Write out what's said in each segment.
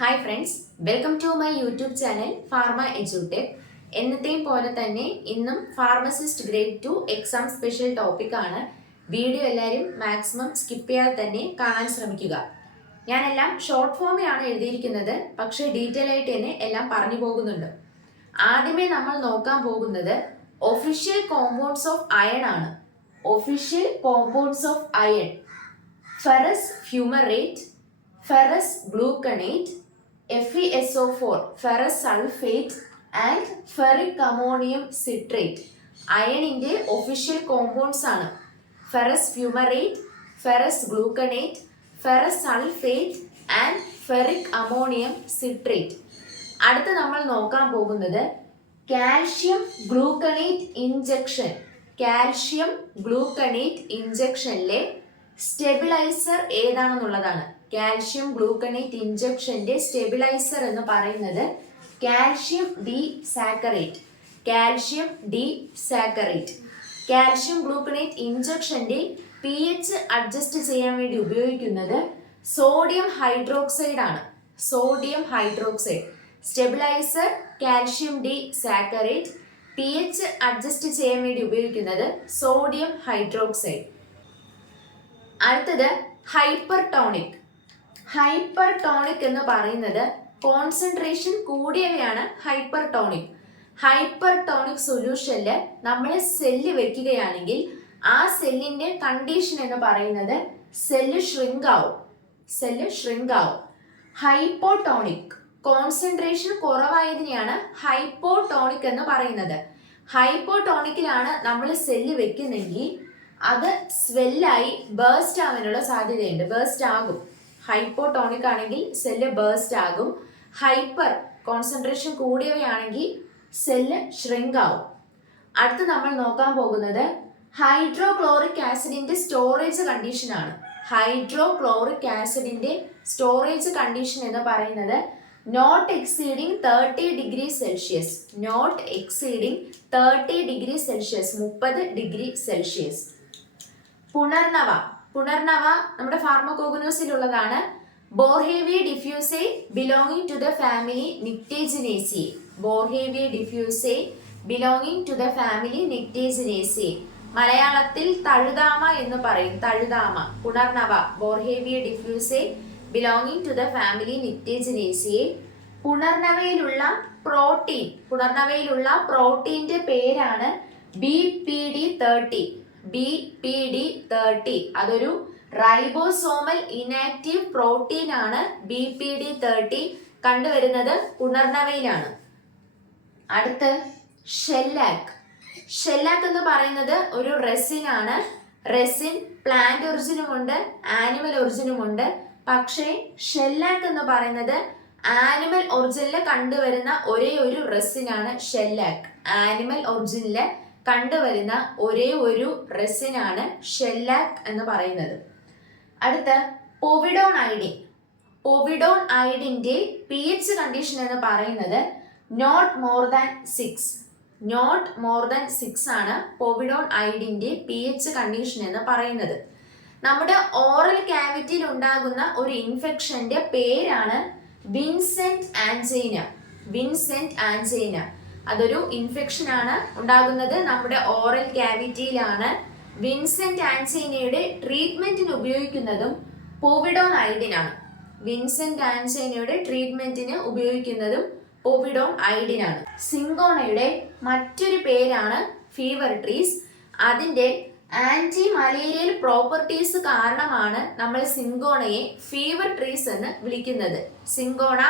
Hi friends, welcome to my YouTube channel pharma എജ്യൂടെക്. എന്നത്തെയും പോലെ തന്നെ ഇന്നും ഫാർമസിസ്റ്റ് ഗ്രേഡ് 2 എക്സാം സ്പെഷ്യൽ ടോപ്പിക്കാണ്. വീഡിയോ എല്ലാവരും മാക്സിമം സ്കിപ്പ് ചെയ്യാതെ തന്നെ കാണാൻ ശ്രമിക്കുക. ഞാനെല്ലാം ഷോർട്ട് ഫോമിലാണ് എഴുതിയിരിക്കുന്നത്, പക്ഷേ ഡീറ്റെയിൽ ആയിട്ട് തന്നെ എല്ലാം പറഞ്ഞു പോകുന്നുണ്ട്. ആദ്യമേ നമ്മൾ നോക്കാൻ പോകുന്നത് ഒഫീഷ്യൽ കോമ്പൗണ്ട്സ് ഓഫ് അയൺ ആണ്. Official compounds of iron: ferrous fumarate, ferrous gluconate, FeSO4 ferrous sulfate and ferric ammonium citrate. അയണിന്റെ ഒഫീഷ്യൽ കോമ്പൗണ്ട്സ് ആണ് ferrous fumarate, ferrous gluconate, ferrous sulphate and ferric ammonium citrate. അടുത്ത് നമ്മൾ നോക്കാൻ പോകുന്നത് calcium gluconate injection. Calcium gluconate ഇഞ്ചക്ഷനിലെ stabiliser ഏതാണെന്നുള്ളതാണ്. Calcium gluconate ഇഞ്ചക്ഷന്റെ stabiliser എന്ന് പറയുന്നത് calcium D saccharate. Calcium D saccharate. Calcium gluconate ഇഞ്ചക്ഷന്റെ pH അഡ്ജസ്റ്റ് ചെയ്യാൻ വേണ്ടി ഉപയോഗിക്കുന്നത് സോഡിയം ഹൈഡ്രോക്സൈഡ് ആണ്. Sodium hydroxide. Stabiliser calcium D saccharate. pH adjust ചെയ്യാൻ വേണ്ടി ഉപയോഗിക്കുന്നത് സോഡിയം ഹൈഡ്രോക്സൈഡ്. അടുത്തത് ഹൈപ്പർടോണിക്. ഹൈപ്പർടോണിക് എന്ന് പറയുന്നത് കോൺസെൻട്രേഷൻ കൂടിയവയാണ് ഹൈപ്പർടോണിക്. ഹൈപ്പർടോണിക് സൊല്യൂഷനിൽ നമ്മൾ സെല്ല് വെക്കുകയാണെങ്കിൽ ആ സെല്ലിന്റെ കണ്ടീഷൻ എന്ന് പറയുന്നത് സെല്ല് ഷ്രിങ്ക് ആവും. സെല്ല് ഷ്രിങ്ക് ആവും. ഹൈപ്പോടോണിക് കോൺസെൻട്രേഷൻ കുറവായതിനെയാണ് ഹൈപ്പോടോണിക് എന്ന് പറയുന്നത്. ഹൈപ്പോടോണിക്കിലാണ് നമ്മൾ സെല്ല് വെക്കുന്നെങ്കിൽ അത് സ്വെല്ലായി ബേസ്റ്റ് ആവാനുള്ള സാധ്യതയുണ്ട്. ബേസ്റ്റ് ആകും. ഹൈപ്പോടോണിക് ആണെങ്കിൽ സെല്ല് ബേസ്റ്റ് ആകും. ഹൈപ്പർ കോൺസെൻട്രേഷൻ കൂടിയവയാണെങ്കിൽ സെല്ല് ഷ്രിങ്ക് ആവും. അടുത്ത് നമ്മൾ നോക്കാൻ പോകുന്നത് ഹൈഡ്രോക്ലോറിക് ആസിഡിന്റെ സ്റ്റോറേജ് കണ്ടീഷൻ ആണ്. ഹൈഡ്രോക്ലോറിക് ആസിഡിന്റെ സ്റ്റോറേജ് കണ്ടീഷൻ എന്ന് പറയുന്നത് not exceeding 30 degree Celsius. Not exceeding 30 degree Celsius, 30 degree Celsius. Punarnava. Punarnava നമ്മുടെ ഫാർമക്കോഗ്നോസിലുള്ളതാണ്. Boerhavia diffusa belonging to the family Nyctaginaceae. Boerhavia diffusa belonging to the family Nyctaginaceae. മലയാളത്തിൽ തഴുതാമ എന്ന് പറയും. തഴുതാമ. Punarnava Boerhavia diffusa belonging to the family നിക്ടേജിനേസിയേ. പുനർനവയിലുള്ള protein. പുനർനവയിലുള്ള പ്രോട്ടീന്റെ പേരാണ് BPD30. BPD30. അതൊരു ribosomal inactive protein ആണ്. BPD30 കണ്ടുവരുന്നത് പുനർനവയിലാണ്. അടുത്ത് ഷെല്ലാക്ക്. ഷെല്ലാക്ക് എന്ന് പറയുന്നത് ഒരു റെസിൻ ആണ്. റെസിൻ പ്ലാന്റ് ഒറിജിനുമുണ്ട്, ആനിമൽ ഒറിജിനുമുണ്ട്. പക്ഷേ ഷെല്ലാക്ക് എന്ന് പറയുന്നത് ആനിമൽ ഒറിജിനിൽ കണ്ടുവരുന്ന ഒരേ ഒരു റെസിൻ ആണ് ഷെല്ലാക്ക്. ആനിമൽ ഒറിജിനിൽ കണ്ടുവരുന്ന ഒരേ ഒരു റെസിൻ ആണ് ഷെല്ലാക്ക് എന്ന് പറയുന്നത്. അടുത്ത പൊവിഡോൺ ഐഡിൻ. പൊവിഡോൺ ഐഡിന്റെ pH കണ്ടീഷൻ എന്ന് പറയുന്നത് not more than 6. Not more than 6 ആണ് പൊവിഡോൺ ഐഡിന്റെ pH കണ്ടീഷൻ എന്ന് പറയുന്നത്. നമ്മുടെ ഓറൽ കാവിറ്റിയിൽ ഉണ്ടാകുന്ന ഒരു ഇൻഫെക്ഷന്റെ പേരാണ് വിൻസെന്റ് ആൻജൈന. Vincent angina. അതൊരു ഇൻഫെക്ഷൻ ആണ് ഉണ്ടാകുന്നത് നമ്മുടെ ഓറൽ കാവിറ്റിയിലാണ്. വിൻസെന്റ് ആൻജൈനയുടെ ട്രീറ്റ്മെന്റിന് ഉപയോഗിക്കുന്നതും പൊവിഡോൺ ഐഡിൻ ആണ്. വിൻസെന്റ് ആൻജൈനയുടെ ട്രീറ്റ്മെന്റിന് ഉപയോഗിക്കുന്നതും പൊവിഡോൺ ഐഡിൻ ആണ്. സിങ്കോണയുടെ മറ്റൊരു പേരാണ് ഫീവർ ട്രീസ്. അതിന്റെ ആന്റി മലേറിയൽ പ്രോപ്പർട്ടീസ് കാരണമാണ് നമ്മൾ സിങ്കോണയെ ഫീവർ ട്രീസ് എന്ന് വിളിക്കുന്നത്. സിങ്കോണ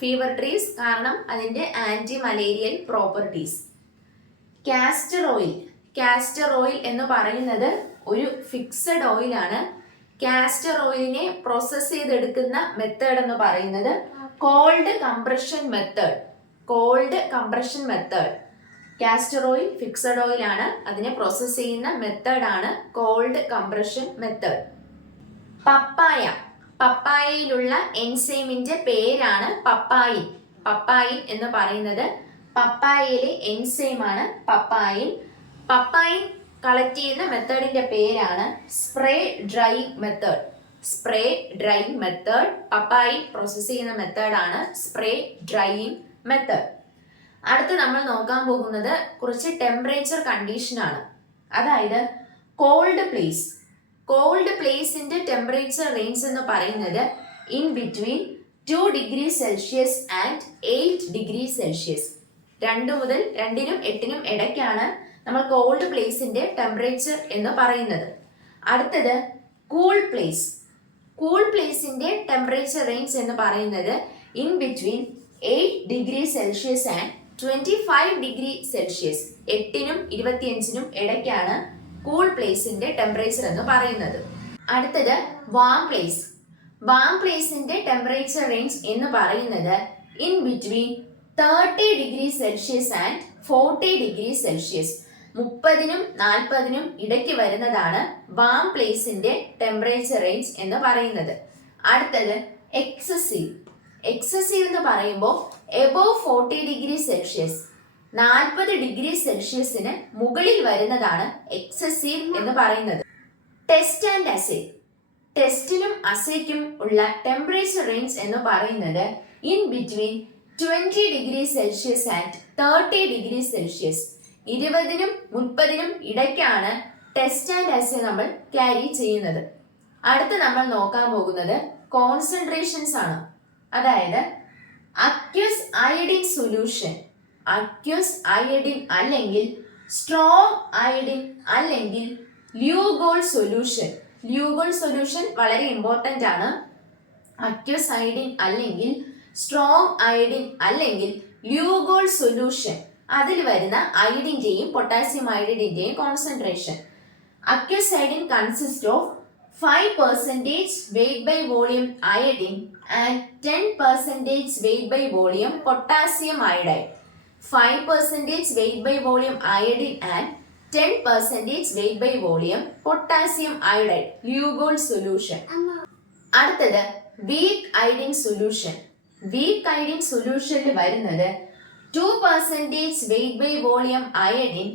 ഫീവർ ട്രീസ് കാരണം അതിന്റെ anti malarial properties. Castor oil. Castor oil എന്ന് പറയുന്നത് ഒരു ഫിക്സഡ് ഓയിലാണ്. കാസ്റ്റർ ഓയിലിനെ പ്രോസസ് ചെയ്തെടുക്കുന്ന മെത്തേഡ് എന്ന് പറയുന്നത് cold compression method. Cold compression method. Castor oil fixed oil ആണ്. അതിനെ പ്രോസസ് ചെയ്യുന്ന മെത്തേഡ് ആണ് കോൾഡ് കംപ്രഷൻ മെത്തേഡ്. പപ്പായ. പപ്പായയിലുള്ള എൻസൈമിന്റെ പേരാണ് പപ്പായിൻ. പപ്പായിൻ എന്ന് പറയുന്നത് പപ്പായയിലെ എൻസൈമാണ് പപ്പായിൻ. പപ്പായിൻ കളക്ട് ചെയ്യുന്ന മെത്തേഡിന്റെ പേരാണ് spray dry method. Spray drying method. പപ്പായി പ്രോസസ് ചെയ്യുന്ന മെത്തേഡാണ് സ്പ്രേ ഡ്രൈയിങ് മെത്തേഡ്. അടുത്ത് നമ്മൾ നോക്കാൻ പോകുന്നത് കുറച്ച് ടെമ്പറേച്ചർ കണ്ടീഷൻ ആണ്. അതായത് കോൾഡ് പ്ലേസ്. കോൾഡ് പ്ലേസിന്റെ ടെമ്പറേച്ചർ റേഞ്ച് എന്ന് പറയുന്നത് in between 2 degree Celsius and 8 degree Celsius. 2 മുതൽ 2നും 8നും ഇടയ്ക്കാണ് നമ്മൾ കോൾഡ് പ്ലേസിന്റെ ടെമ്പറേച്ചർ എന്ന് പറയുന്നത്. അടുത്തത് കൂൾ പ്ലേസ്. കൂൾ പ്ലേസിന്റെ ടെമ്പറേച്ചർ റേഞ്ച് എന്ന് പറയുന്നത് in between 8 degree Celsius and 25 degree Celsius. 8നും 25നും ഇടയ്ക്കാണ് കൂൾ പ്ലേസിന്റെ ടെമ്പറേച്ചർ എന്ന് പറയുന്നത്. അടുത്തത് വാം പ്ലേസ്. വാം പ്ലേസിന്റെ ടെമ്പറേച്ചർ റേഞ്ച് എന്ന് പറയുന്നത് in between 30 degree Celsius and 40 degree Celsius. 30നും 40നും ഇടയ്ക്ക് വരുന്നതാണ് വാം പ്ലേസിന്റെ ടെമ്പറേച്ചർ റേഞ്ച് എന്ന് പറയുന്നത്. അടുത്തത് എക്സസീവ്. എക്സസീവ് എന്ന് പറയുമ്പോൾ എബോവ് 40 ഡിഗ്രി സെൽഷ്യസ്, 40 ഡിഗ്രി സെൽഷ്യസിന് മുകളിൽ വരുന്നതാണ് എക്സസീവ് എന്ന് പറയുന്നത്. Test and അസേ. ടെസ്റ്റിനും അസേക്കും ഉള്ള ടെമ്പറേച്ചർ റേഞ്ച് എന്ന് പറയുന്നത് in between 20 degree Celsius and 30 degree Celsius. 20നും 30നും ഇടയ്ക്കാണ് ടെസ്റ്റ് ആൻഡ് അസേ നമ്മൾ ക്യാരി ചെയ്യുന്നത്. അടുത്ത് നമ്മൾ നോക്കാൻ പോകുന്നത് കോൺസെൻട്രേഷൻസ് ആണ്. അതായത് aqueous iodine solution, aqueous iodine അല്ലെങ്കിൽ സ്ട്രോങ് അയഡിൻ അല്ലെങ്കിൽ ല്യൂഗോൾ സൊല്യൂഷൻ. ല്യൂഗോൾ സൊല്യൂഷൻ വളരെ ഇമ്പോർട്ടൻ്റ് ആണ്. അക്വസ് അയഡിൻ അല്ലെങ്കിൽ സ്ട്രോങ് അയഡിൻ അല്ലെങ്കിൽ ല്യൂഗോൾ സൊല്യൂഷൻ, അതിൽ വരുന്ന അയഡിന്റെയും പൊട്ടാസ്യം അയഡിന്റെയും concentration. Aqueous iodine consist of 5% weight by volume iodine and 10% weight by volume potassium iodide. 5% weight by volume iodine and 10% weight by volume potassium iodide. Lugol solution. അടുത്തത് weak iodine solution. Weak iodine സൊല്യൂഷനിൽ വരുന്നത് 2% weight by volume iodine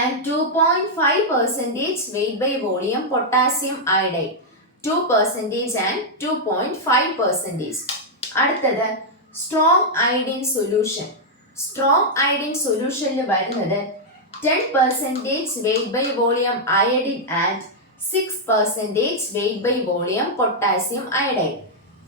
and 2.5% weight by volume potassium iodide. 2% and 2.5%. അടുത്തത് strong iodine solution. Strong iodine സൊല്യൂഷനിൽ വരുന്നത് 10% weight by volume iodine and 6% weight by volume potassium iodide.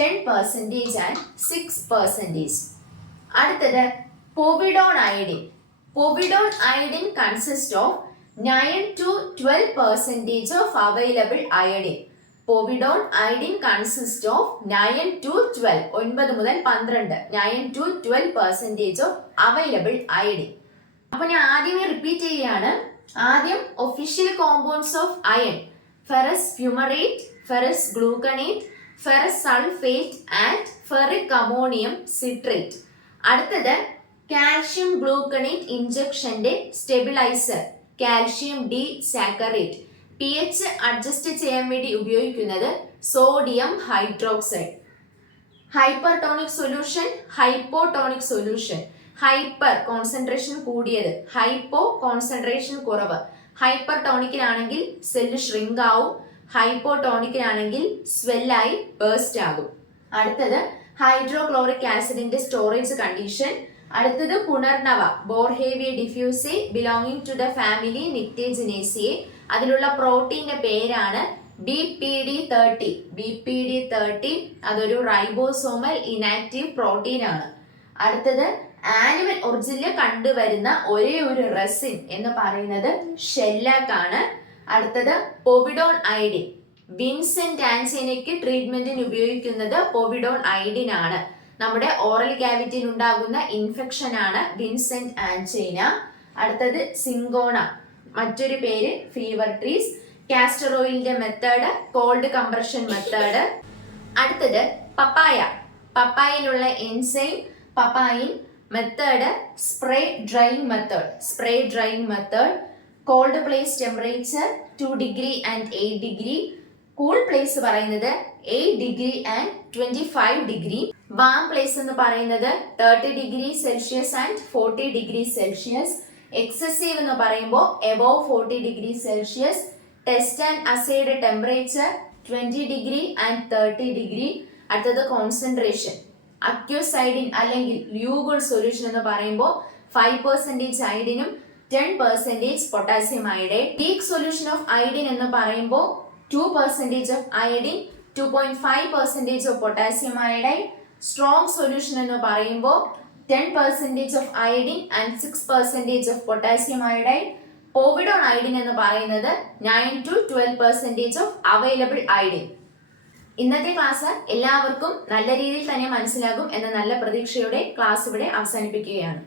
10% and 6%. അടുത്തത് povidone iodine. Povidone iodine consists of 9 to 12% of available iodine. Povidone iodine consists of 9 to 12, 9 മുതൽ 12, 9 to 12% of available iodine. അപ്പോൾ ഞാൻ ആദ്യമേ repeat ചെയ്യുകയാണ്. ആദ്യം official compounds of iron: ferrous fumarate, ferrous gluconate, ferrous sulphate and ferric ammonium citrate. അടുത്തത് calcium gluconate ഇഞ്ചക്ഷന്റെ stabiliser calcium D saccharate. pH adjust ചെയ്യാൻ വേണ്ടി ഉപയോഗിക്കുന്നത് sodium hydroxide. Hypertonic solution, hypotonic solution. Hyper concentration കൂടിയത്, hypo concentration കുറവ്. ഹൈപ്പർടോണിക്കിനാണെങ്കിൽ cell shrink ആവും, ഹൈപ്പോടോണിക്കിനാണെങ്കിൽ സ്വെല്ലായി burst ആകും. അടുത്തത് ഹൈഡ്രോക്ലോറിക് ആസിഡിന്റെ സ്റ്റോറേജ് കണ്ടീഷൻ. അടുത്തത് പുനർനവ ബോർഹേവിയ ഡിഫ്യൂസെ ബിലോങ്ങിങ് ടു ദ ഫാമിലി നിക്ടേജിനേസിയെ. അതിലുള്ള പ്രോട്ടീന്റെ പേരാണ് BPD30. BPD30 അതൊരു റൈബോസോമൽ ഇനാക്റ്റീവ് പ്രോട്ടീൻ ആണ്. അടുത്തത് ആനിമൽ ഒറിജിനിൽ കണ്ടുവരുന്ന ഒരേ ഒരു റെസിൻ എന്ന് പറയുന്നത് ഷെല്ലാക്ക് ആണ്. അടുത്തത് പോവിഡോൺ അയഡിൻ. വിൻസെന്റ് ആൻസൈനയ്ക്ക് ട്രീറ്റ്മെന്റിന് ഉപയോഗിക്കുന്നത് പോവിഡോൺ അയഡിൻ ആണ്. നമ്മുടെ ഓറൽ ക്യാവിറ്റിയിൽ ഉണ്ടാകുന്ന ഇൻഫെക്ഷൻ ആണ് വിൻസെന്റ് ആൻസൈന. അടുത്തത് സിങ്കോണ, മറ്റൊരു പേര് ഫീവർ ട്രീസ്. കാസ്റ്റർ ഓയിലിന്റെ മെത്തേഡ് കോൾഡ് കംപ്രഷൻ മെത്തേഡ്. അടുത്തത് പപ്പായ. പപ്പായയിലുള്ള enzyme papain. Method spray drying method. Spray drying method. Cold place temperature 2 degree and 8 degree. Cool place പറയുന്നത് 8 degree and 25 degree. Warm place എന്ന് പറയുന്നത് 30 degree Celsius and 40 degree Celsius. Excessive എന്ന് പറയുമ്പോൾ above 40 degree Celsius. Test and അസേയുടെ temperature 20 degree and 30 degree. അടുത്തത് concentration. Accuse iodine അല്ലെങ്കിൽ ല്യൂഗുൾ solution എന്ന് പറയുമ്പോൾ 5% അയഡിനും 10% potassium iodide. Weak solution of iodine എന്ന് പറയുമ്പോൾ 2% of iodine, 2.5% of potassium iodide. Strong solution എന്ന് പറയുമ്പോൾ 10% of iodine and 6% of potassium iodide. Povidone iodine എന്ന് പറയുന്നത് 9 to 12% ഓഫ് അവൈലബിൾ അയഡിൻ. ഇന്നത്തെ ക്ലാസ് എല്ലാവർക്കും നല്ല രീതിയിൽ തന്നെ മനസ്സിലാകും എന്ന നല്ല പ്രതീക്ഷയോടെ ക്ലാസ് ഇവിടെ അവസാനിപ്പിക്കുകയാണ്.